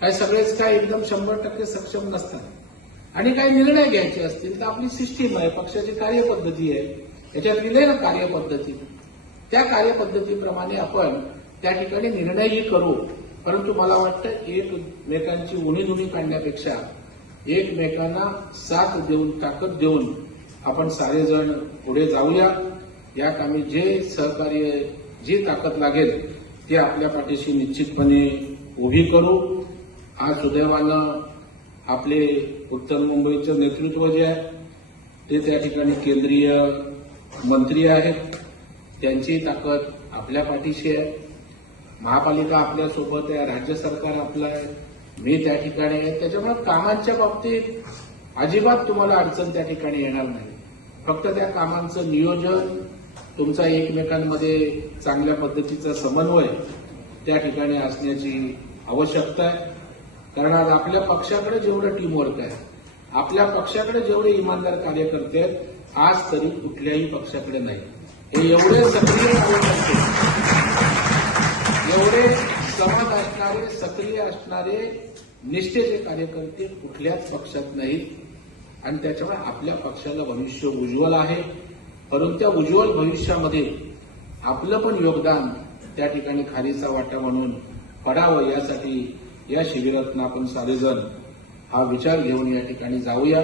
काय सगळेच काय एकदम 100% सक्षम नसतात आणि काही निर्णय घ्यायचे असतील तर आपली सिस्टीम आहे, पक्षाची कार्यपद्धती आहे, त्याच्यात दिले ना कार्यपद्धती, त्या कार्यपद्धतीप्रमाणे आपण त्या ठिकाणी निर्णयही करू. परंतु मला वाटतं एकमेकांची उणीधुणी काढण्यापेक्षा एकमेकांना साथ देऊन, ताकद देऊन आपण सारेजण पुढे जाऊया. या कामी जे सहकार्य, जी ताकद लागेल ती आपल्या पाठीशी निश्चितपणे उभी करू. आज सुदैवानं आपले उत्तर मुंबईचं नेतृत्व जे आहे ते त्या ठिकाणी केंद्रीय मंत्री आहेत, त्यांची ताकद आपल्या पाठीशी आहे. महापालिका आपल्यासोबत आहे, राज्य सरकार आपलं आहे, मी त्या ठिकाणी आहे. त्याच्यामुळे कामांच्या बाबतीत अजिबात तुम्हाला अडचण त्या ठिकाणी येणार नाही. फक्त त्या कामांचं नियोजन, तुमचा एकमेकांमध्ये चांगल्या पद्धतीचा समन्वय त्या ठिकाणी असण्याची आवश्यकता आहे. कारण आज आपल्या पक्षाकडे जेवढं टीमवर्क आहे, आपल्या पक्षाकडे जेवढे इमानदार कार्यकर्ते आहेत, आज तरी कुठल्याही पक्षाकडे नाही. हे एवढे सक्रिय कार्यकर्ते, एवढे समाज असणारे, सक्रिय असणारे, निष्ठेचे कार्यकर्ते कुठल्याच पक्षात नाहीत आणि त्याच्यामुळे आपल्या पक्षाला भविष्य उज्ज्वल आहे. परंतु त्या उज्ज्वल भविष्यामध्ये आपलं पण योगदान त्या ठिकाणी खारीचा वाटा म्हणून पडावं, यासाठी या शिबिरातून आपण सारेजण हा विचार घेऊन या ठिकाणी जाऊया.